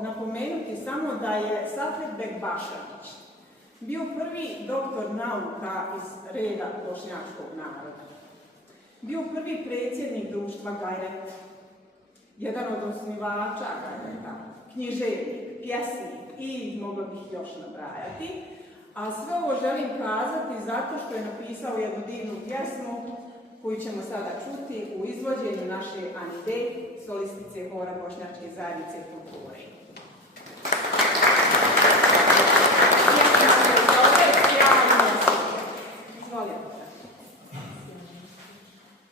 Napomenuti samo da je Safet Bekbašanić bio prvi doktor nauka iz reda bošnjačkog naroda. Bio prvi predsjednik društva Gajret, jedan od osnivača Gajreta, književnik, pjesnik i mogla bih još nabrajati. A sve ovo želim kazati zato što je napisao jednu divnu pjesmu koju ćemo sada čuti u izvođenju naše Anide, solistice hora Bošnjačke zajednice kulture.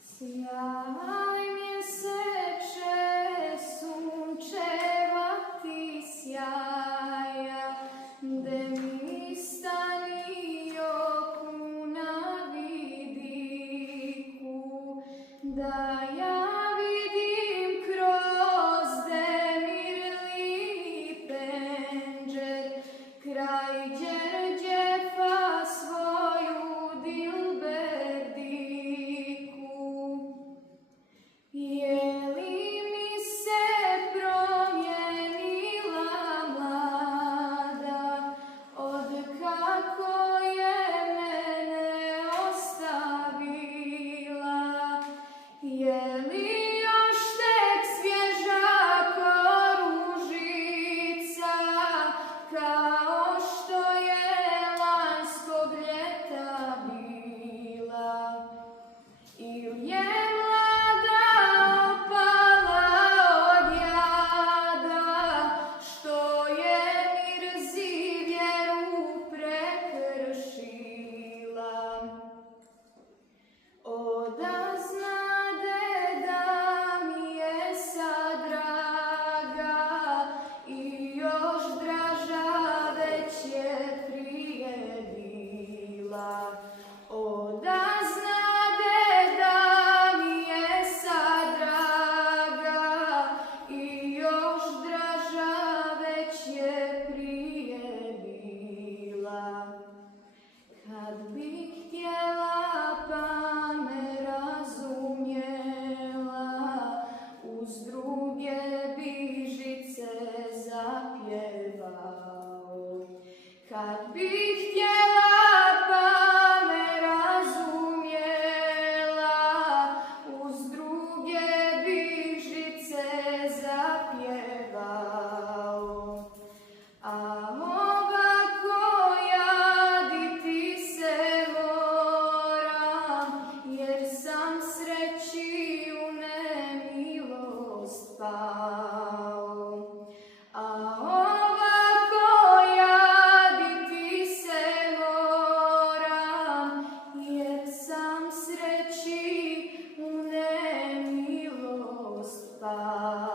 Sjaj mjeseče, sunčevati sjaja, de mi stani oku na vidiku, da ja vidim kroz demirli penđer, kraj đerđefa svoju dilberdiku. Je li mi se promijenila mlada, od kako je mene ostavila? Je li još tek svježa ko ružica, kao što je lanjskog ljeta bila? Ili je mlada opala od jada, što je mrzi vjeru prekršila? Da znade da mi je sad draga i još draža već je prije bila. Da znade da mi je sad draga i još draža već je prije bila. Kad bih htjela pa me razumjela, uz druge bi žice zapjevao. Kad bih htjela pa me razumjela, uz druge bi žice zapjevao. A ovako jaditi se moram, jer sam sreći u nemilost pao. A ovako jaditi se moram, jer sam sreći u nemilost pao.